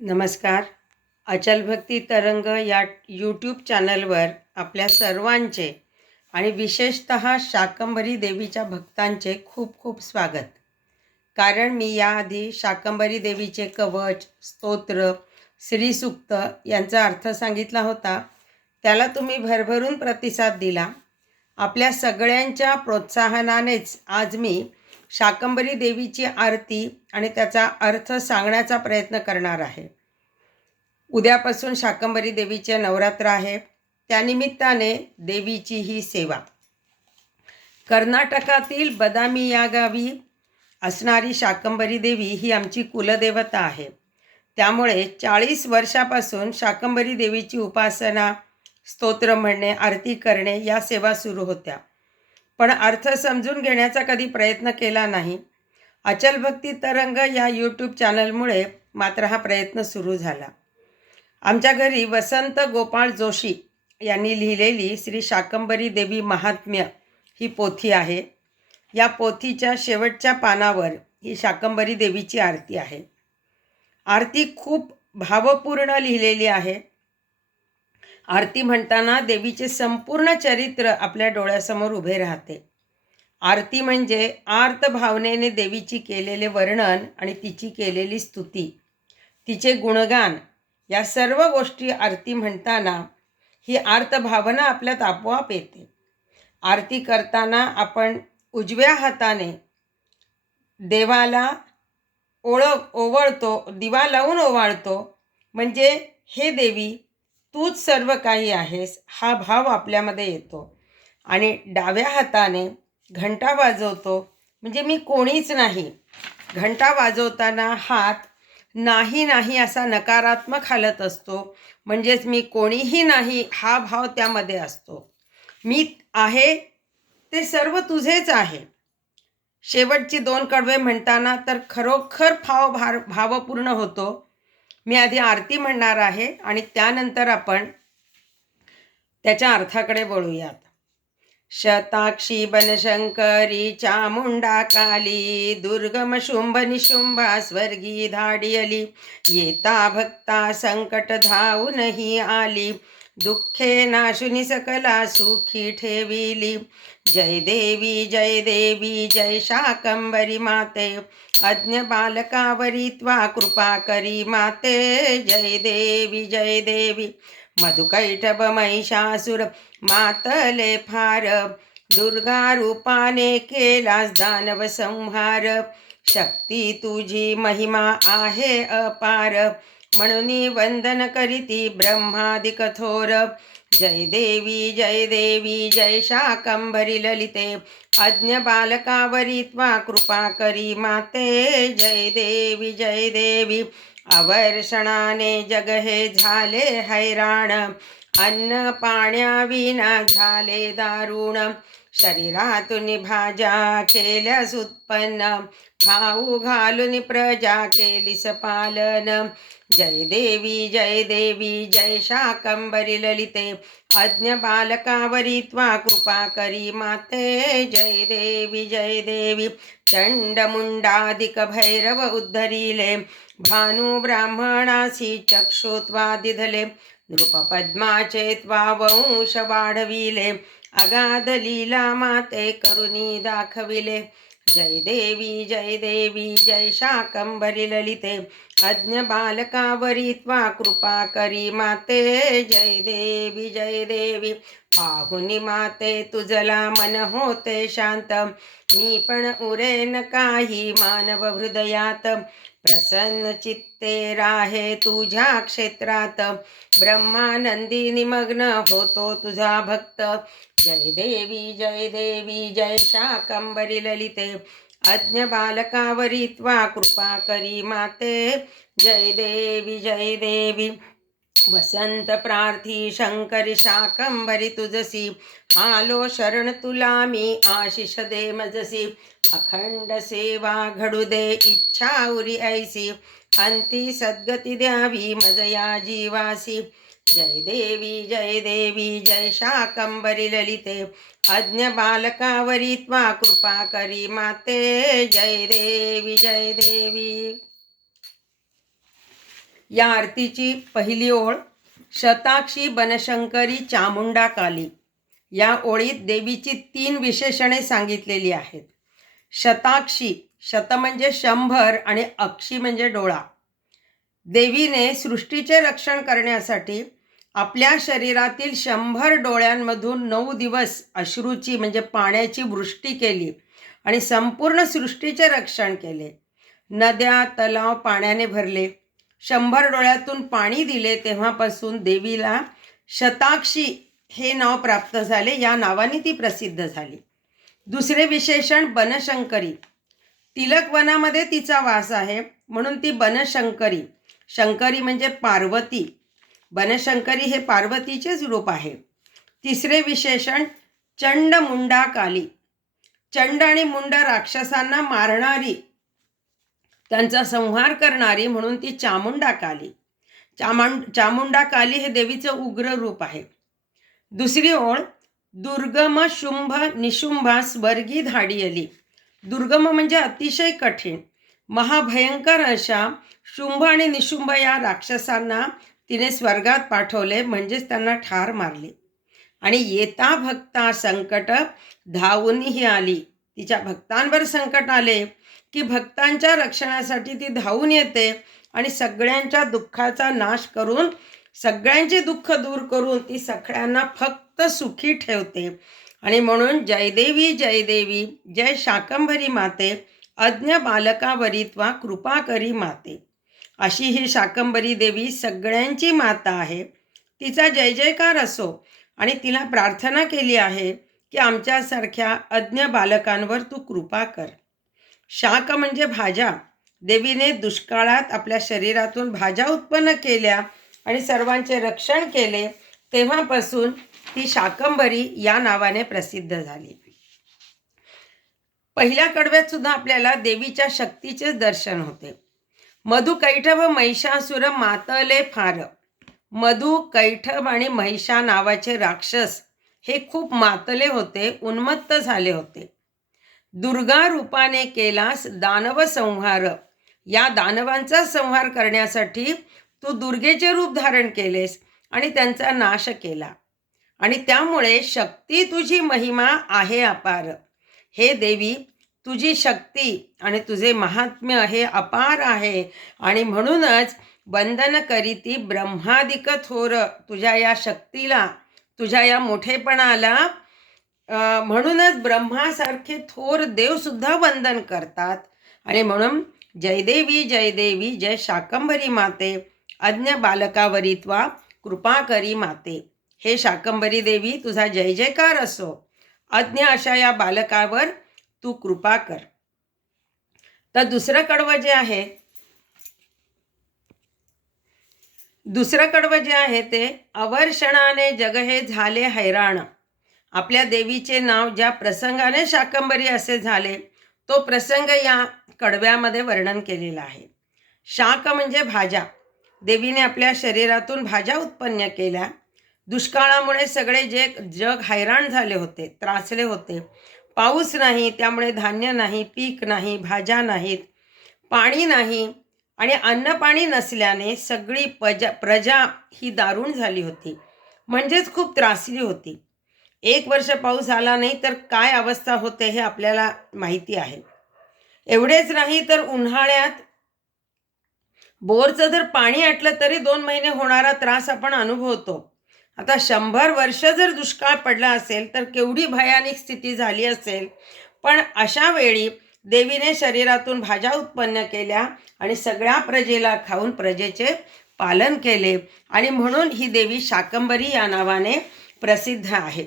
नमस्कार. अचल भक्ती तरंग या यूट्यूब चॅनलवर आपल्या सर्वांचे आणि विशेषतः शाकंभरी देवीच्या भक्तांचे खूप खूप स्वागत. कारण मी याआधी शाकंभरी देवीचे कवच, स्तोत्र, श्रीसूक्त यांचा अर्थ सांगितला होता. त्याला तुम्ही भरभरून प्रतिसाद दिला. आपल्या सगळ्यांच्या प्रोत्साहनानेच आज मी शाकंभरी देवीची आरती आणि त्याचा अर्थ सांगण्याचा प्रयत्न करणार आहे. उद्यापासून शाकंभरी देवीचे नवरात्र आहे. त्यानिमित्ताने देवीची ही सेवा. कर्नाटकातील बदामी या गावी असणारी शाकंभरी देवी ही आमची कुलदेवता आहे. त्यामुळे 40 वर्षापासून शाकंभरी देवीची उपासना, स्तोत्र म्हणणे, आरती करणे या सेवा सुरू होत्या. पण अर्थ समजून घेण्याचा कधी प्रयत्न केला नाही. अचल भक्ती तरंग या यूट्यूब चॅनलमुळे मात्र हा प्रयत्न सुरू झाला. आमच्या घरी वसंत गोपाळ जोशी यांनी लिहिलेली श्री शाकंभरी देवी महात्म्य ही पोथी आहे. या पोथीच्या शेवटच्या पानावर ही शाकंभरी देवीची आरती आहे. आरती खूप भावपूर्ण लिहिलेली आहे. आरती म्हणताना देवीचे संपूर्ण चरित्र आपल्या डोळ्यासमोर उभे राहते. आरती म्हणजे आर्त भावनेने देवीची केलेले वर्णन आणि तिची केलेली स्तुती, तिचे गुणगान या सर्व गोष्टी आरती म्हणताना ही आर्त भावना आपल्यात आपोआप येते. आरती करताना आपण उजव्या हाताने देवाला ओवाळतो, दिवा लावून ओवाळतो. म्हणजे हे देवी तूच सर्व काही आहेस हा भाव आपल्यामध्ये येतो. आणि डाव्या हाताने घंटा वाजवतो, म्हणजे मी कोणीच नाही. घंटा वाजवताना हात नाही नाही असा नकारात्मक हालत असतो. म्हणजेच मी कोणीही नाही हा भाव त्यामध्ये असतो. मी आहे ते सर्व तुझेच आहे. शेवटची 2 कडवे म्हणताना तर खरोखर भावपूर्ण होतो. मी आधी आरती म्हणणार आहे आणि त्यानंतर आपण त्याच्या अर्थाकडे वळूयात. शताक्षी बनशंकरी चामुंडा काली, दुर्गम शुंभ निशुंभा स्वर्गी धाडियली, येता भक्ता संकट धावूनही आली, दुःखे नाशुनी सकला सुखी ठेविली. जय देवी जय देवी जय शाकंभरी माते, अज्ञ बालकावरी त्वा कृपा करी माते. जय देवी मधुकैटभ महिषासुर मातले फार, दुर्गा रूपाने केलास दानव संहार. शक्ती तुझी महिमा आहे अपार, म्हणून वंदन करीती ब्रह्मादि कठोर. जय देवी जय शाकंभरी ललिते, अज्ञ बालकावरी त्वा कृपा करी माते. जय देवी अवर्षणाने जग हे झाले हैराण, अन्न पाण्याविना झाले दारुण. शरीरातून भाज्या केल्यास उत्पन्न, खाऊ घालून प्रजा केलीस पालन. जय देवी जय शाकंभरी ललिते, अज्ञ बालकावरी त्वा कृपा करी माते. जय देवी चंडमुंडादिक भैरव उद्धरिले, भानु ब्राह्मणासी चक्षुत्वा दिधले, नृपपद्माचे त्वा वंश वाढविले, अगाध लीला माते करुणी दाखविले. जय देवी जय शाकंभरी ललिते, अज्ञ बालकावरी त्वा कृपा करी माते. जय देवी पाहुनी माते तुझला मन होते शांत, मी पण उरेन काही मानव हृदयात. प्रसन्न चित्ते राहे तुझ्या क्षेत्रात, ब्रह्मानंदी निमग्न होतो तुझा भक्त. जय देवी जय शाकंभरी ललिते, अज्ञ बालकावरी त्वा कृपा करी माते. जय देवी वसंत प्रार्थी शंकरी शाकंभरी तुझसी, आलो शरण तुला मी आशिष दे मजसी. अखंड सेवा घडू दे इच्छा उरी ऐसी, अंती सद्गती द्यावी मजया जीवासी. जय देवी जय शाकंभरी ललिते, अज्ञ बालकावरी त्वा कृपा करी माते. जय देवी या आरतीची पहिली ओळ, शताक्षी बनशंकरी चामुंडा काली. या ओळीत देवीची 3 विशेषणे सांगितलेली आहेत. शताक्षी, शत म्हणजे 100 आणि अक्षी म्हणजे डोळा. देवीने सृष्टीचे रक्षण करण्यासाठी आपल्या शरीरातील 100 डोळ्यांमधून 9 दिवस अश्रूची म्हणजे पाण्याची वृष्टी केली आणि संपूर्ण सृष्टीचे रक्षण केले. नद्या तलाव पाण्याने भरले. 100 डोळ्यातून पाणी दिले. तेव्हापासून देवीला शताक्षी हे नाव प्राप्त झाले. या नावाने ती प्रसिद्ध झाली. दुसरे विशेषण बनशंकरी. तिलकवनामध्ये तिचा वास आहे म्हणून ती बनशंकरी. शंकरी म्हणजे पार्वती. बनशंकरी हे पार्वतीचेच रूप आहे. तिसरे विशेषण चंडमुंडा काली. चंड आणि मुंड राक्षसांना मारणारी, त्यांचा संहार करणारी म्हणून ती चामुंडा काली. चामुंडा काली हे देवीचं उग्र रूप आहे. दुसरी ओळ, दुर्गम शुंभ निशुंभा स्वर्गी धाडियली. दुर्गम म्हणजे अतिशय कठीण, महाभयंकर अशा शुंभ आणि निशुंभ या राक्षसांना तिने स्वर्गात पाठवले, म्हणजेच त्यांना ठार मारले. आणि येता भक्ता संकट धावूनही आली. तिच्या भक्तांवर संकट आले की भक्तांच्या रक्षणासाठी ती धावून येते आणि सगळ्यांच्या दुःखाचा नाश करून, सगळ्यांचे दुःख दूर करून ती सगळ्यांना फक्त सुखी ठेवते. आणि म्हणून जय देवी जय देवी जय शाकंभरी माते, अज्ञ बालकावरित्वा कृपा करी माते. अशी ही शाकंभरी देवी सगळ्यांची माता आहे. तिचा जय जयकार असो. आणि तिला प्रार्थना केली आहे की आमच्यासारख्या अज्ञ बालकांवर तू कृपा कर. शाक म्हणजे भाज्या. देवीने दुष्काळात आपल्या शरीरातून भाज्या उत्पन्न केल्या आणि सर्वांचे रक्षण केले. तेव्हापासून ती शाकंभरी या नावाने प्रसिद्ध झाली. पहिल्या कडव्यात सुद्धा आपल्याला देवीच्या शक्तीचेच दर्शन होते. मधु कैठभ महिषासुर मातले फार. मधु कैठभ आणि महिषा नावाचे राक्षस हे खूप मातले होते, उन्मत्त झाले होते. दुर्गा रूपाने केलास दानव संहार. या दानवांचा संहार करण्यासाठी तू दुर्गेचे रूप धारण केलेस आणि त्यांचा नाश केला. आणि त्यामुळे शक्ती तुझी महिमा आहे अपार. हे देवी, तुझी शक्ती आणि तुझे महात्म्य हे अपार आहे. आणि म्हणूनच वंदन करीती ब्रह्मादिक थोर. तुझ्या या शक्तीला, तुझ्या या मोठेपणाला म्हणूनच ब्रह्मासारखे थोर देवसुद्धा वंदन करतात. आणि म्हणून जय देवी जय शाकंभरी माते, अज्ञ बालकावरित्वा कृपा करी माते. हे शाकंभरी देवी, तुझा जय जयकार असो. अज्ञ अशा या बालकावर तू कृपा कर. तर दुसरं कडवं जे आहे ते अवर्षणाने जग हे झाले हैराण. आपल्या देवीचे नाव ज्या प्रसंगाने शाकंभरी असे झाले, तो प्रसंग या कडव्यामध्ये वर्णन केलेला आहे. शाक म्हणजे भाज्या. देवीने आपल्या शरीरातून भाज्या उत्पन्न केल्या. दुष्काळामुळे सगळे जग हैराण झाले होते, त्रासले होते. पाऊस नाही, त्यामुळे धान्य नाही, पीक नाही, भाज्या नाहीत, पाणी नाही. आणि अन्न पाणी नसल्याने सगळी प्रजा ही दारुण झाली होती, म्हणजेच खूप त्रासली होती. 1 वर्ष पाऊस आला नाही तर काय अवस्था होते हे आपल्याला माहिती आहे. एवढेच नाही तर उन्हाळ्यात बोरचं जर पाणी आटलं तरी 2 महिने होणारा त्रास आपण अनुभवतो. आता 100 वर्ष जर दुष्काळ पडला असेल तर केवढी भयानक स्थिती झाली असेल. पण अशा वेळी देवीने शरीरातून भाज्या उत्पन्न केल्या आणि सगळ्या प्रजेला खाऊन प्रजेचे पालन केले. आणि म्हणून ही देवी शाकंभरी या नावाने प्रसिद्ध आहे.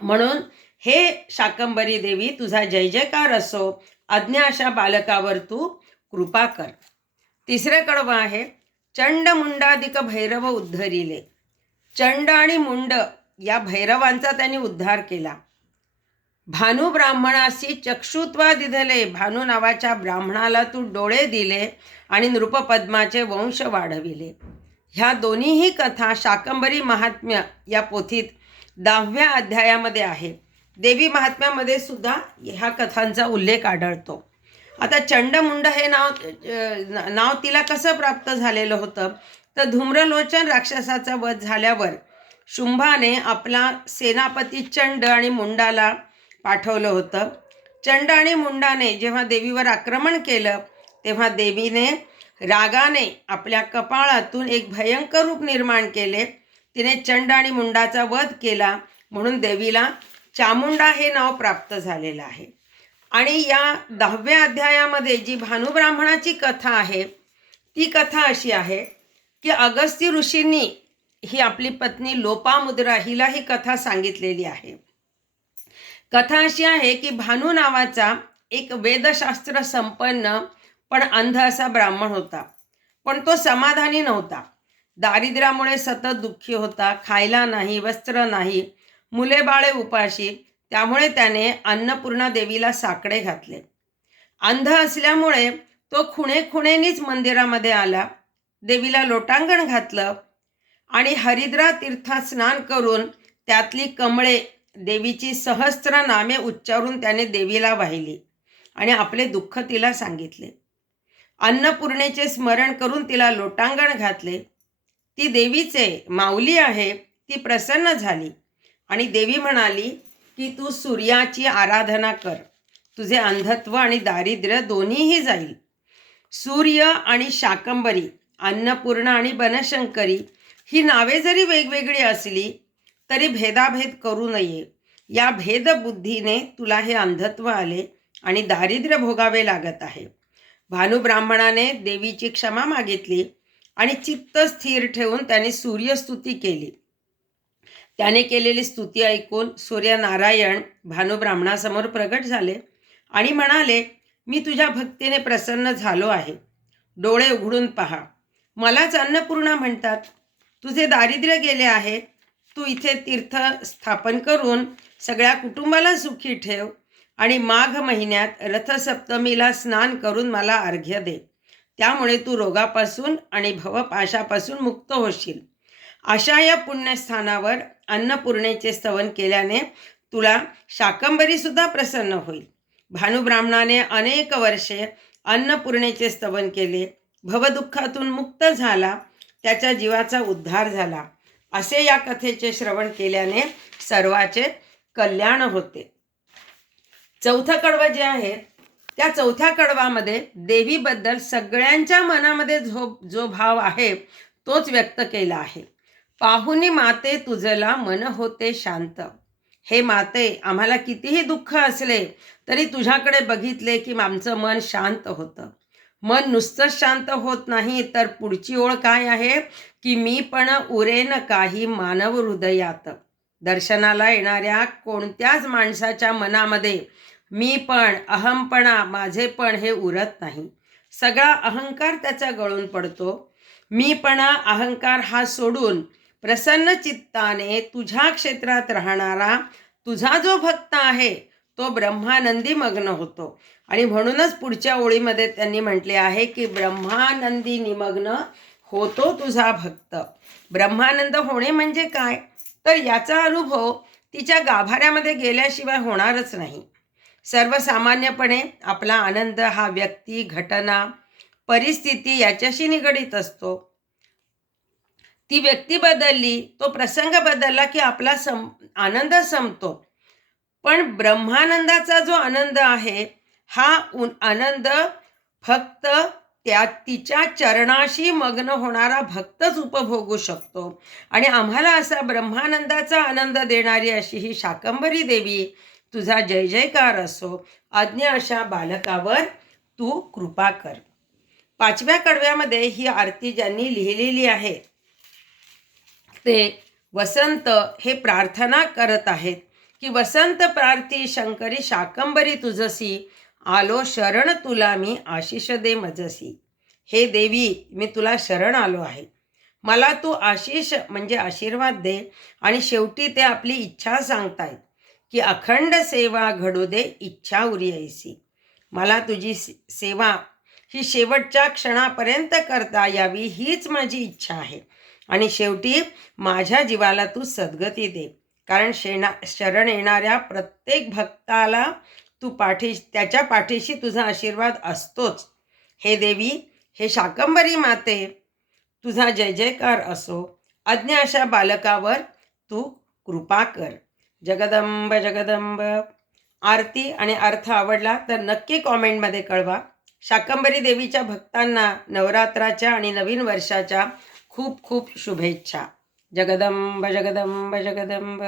म्हणून हे शाकंभरी देवी, तुझा जय जयकार असो. अज्ञ अशा बालकावर तू कृपा कर. तिसरे कडवं आहे, चंड मुंडादिक भैरव उद्धरिले. चंड आणि मुंड या भैरवांचा त्यांनी उद्धार केला. भानू ब्राह्मणासी चक्षुत्वा दिधले. भानू नावाच्या ब्राह्मणाला तू डोळे दिले आणि नृपपद्माचे वंश वाढविले. ह्या दोन्हीही कथा शाकंभरी महात्म्य या पोथीत 10व्या अध्यायामध्ये आहे. देवी महात्म्यामध्ये सुद्धा ह्या कथांचा उल्लेख आढळतो. आता चंडमुंड हे नाव तिला कसं प्राप्त झालेलं होतं, तर धूम्रलोचन राक्षसाचा वध झाल्यावर शुंभाने आपला सेनापती चंड आणि मुंडाला पाठवलं होतं. चंड आणि मुंडाने जेव्हा देवीवर आक्रमण केलं तेव्हा देवीने रागाने आपल्या कपाळातून एक भयंकर रूप निर्माण केले. तिने चंड आणि मुंडाचा वध केला, म्हणून देवीला चामुंडा हे नाव प्राप्त झालेलं आहे. आणि या 10व्या अध्यायामध्ये जी भानुब्राह्मणाची कथा आहे ती कथा अशी आहे की अगस्त्य ऋषींनी ही आपली पत्नी लोपामुद्रा हिला ही कथा सांगितलेली आहे. कथा अशी आहे की भानू नावाचा एक वेदशास्त्र संपन्न पण अंध असा ब्राह्मण होता. पण तो समाधानी नव्हता. दारिद्र्यामुळे सतत दुःखी होता. खायला नाही, वस्त्र नाही, मुले बाळे उपाशी. त्यामुळे त्याने अन्नपूर्णा देवीला साकडे घातले. अंध असल्यामुळे तो खुणेखुणेनीच मंदिरामध्ये आला, देवीला लोटांगण घातलं आणि हरिद्रा तीर्थात स्नान करून त्यातली कमळे देवीची सहस्त्र नामे उच्चारून त्याने देवीला वाहिली आणि आपले दुःख तिला सांगितले. अन्नपूर्णेचे स्मरण करून तिला लोटांगण घातले. ती देवीचे माऊली आहे, ती प्रसन्न झाली आणि देवी म्हणाली की तू सूर्याची आराधना कर, तुझे अंधत्व आणि दारिद्र्य दोन्हीही जाईल. सूर्य आणि शाकंबरी, अन्नपूर्णा आणि बनशंकरी ही नावे जरी वेगवेगळी असली तरी भेदाभेद करू नये. या भेदबुद्धीने तुला हे अंधत्व आले आणि दारिद्र्य भोगावे लागत आहे. भानुब्राह्मणाने देवीची क्षमा मागितली आणि चित्त स्थिर ठेवून त्याने सूर्यस्तुती केली. त्याने केलेली स्तुती ऐकून सूर्यनारायण भानुब्राह्मणासमोर प्रगट झाले आणि म्हणाले, मी तुझ्या भक्तीने प्रसन्न झालो आहे. डोळे उघडून पहा. मलाच अन्नपूर्णा म्हणतात. तुझे दारिद्र्य गेले आहे. तू इथे तीर्थ स्थापन करून सगळ्या कुटुंबाला सुखी ठेव आणि माघ महिन्यात रथसप्तमीला स्नान करून मला अर्घ्य दे. त्यामुळे तू रोगापासून आणि भवपाशापासून मुक्त होशील. अशा या पुण्यस्थानावर अन्नपूर्णेचे स्तवन केल्याने तुला शाकंबरीसुद्धा प्रसन्न होईल. भानुब्राह्मणाने अनेक वर्षे अन्नपूर्णेचे स्तवन केले. भवदुःखातून मुक्त झाला. त्याच्या जीवाचा उद्धार झाला. असे या कथेचे श्रवण केल्याने सर्वाचे कल्याण होते. चौथं कडवं जे आहे त्या चौथ्या कडवामध्ये देवीबद्दल सगळ्यांच्या मनामध्ये जो भाव आहे तोच व्यक्त केला आहे. पाहुनी माते तुझला मन होते शांत. हे माते, आम्हाला कितीही दुःख असले तरी तुझ्याकडे बघितले की आमचं मन शांत होतं. मन नुसतंच शांत होत नाही तर पुढची ओळ काय आहे की मी पण उरेन काही मानव हृदयात. दर्शनाला येणाऱ्या कोणत्याच माणसाच्या मनामध्ये मी पण, अहमपणा, माझेपण हे उरत नाही. सगळा अहंकार त्याचा गळून पडतो. मीपणा, अहंकार हा सोडून प्रसन्न चित्ताने तुझ्या क्षेत्रात राहणारा तुझा जो भक्त आहे तो ब्रह्मानंदी मग्न होतो. आणि म्हणूनच पुढच्या ओळीमध्ये त्यांनी म्हटले आहे की ब्रह्मानंदी निमग्न होतो तुझा भक्त. ब्रह्मानंद होणे म्हणजे काय, तर याचा अनुभव तिच्या गाभाऱ्यामध्ये गेल्याशिवाय होणारच नाही. सर्वसामान्यपणे आपला आनंद हा व्यक्ती, घटना, परिस्थिती याच्याशी निगडीत असतो. ती व्यक्ती बदलली, तो प्रसंग बदलला की आपला आनंद संपतो. पण ब्रह्मानंदाचा जो आनंद आहे हा आनंद फक्त तिच्या चरणाशी मग्न होणारा भक्तच उपभोगू शकतो. आणि आम्हाला असा ब्रह्मानंदाचा आनंद देणारी अशी ही शाकंबरी देवी तुझा जय जयकार असो. अज्ञ अशा बालकावर तू कृपा कर. 5व्या कडव्यामध्ये ही आरती ज्यांनी लिहिलेली आहे ते वसंत हे प्रार्थना करत आहेत की वसंत प्रार्थी शंकरी शाकंबरी तुझसी, आलो शरण तुला मी आशिष दे मजसी. हे देवी, मी तुला शरण आलो आहे. मला तू आशिष म्हणजे आशीर्वाद दे. आणि शेवटी ते आपली इच्छा सांगतायत की अखंड सेवा घडू दे इच्छा उरी ऐसी. मला तुझी सेवा ही शेवटच्या क्षणापर्यंत करता यावी हीच माझी इच्छा आहे. आणि शेवटी माझ्या जीवाला तू सद्गती दे. कारण शरण येणाऱ्या प्रत्येक भक्ताला त्याच्या पाठीशी तुझा आशीर्वाद असतोच. हे देवी, हे शाकंभरी माते, तुझा जय जयकार असो. अज्ञ अशा बालकावर तू कृपा कर. जगदंब जगदंब. आरती आणि अर्थ आवडला तर नक्की कॉमेंटमध्ये कळवा. शाकंभरी देवीच्या भक्तांना नवरात्राच्या आणि नवीन वर्षाच्या खूप खूप शुभेच्छा. जगदंब जगदंब जगदंब.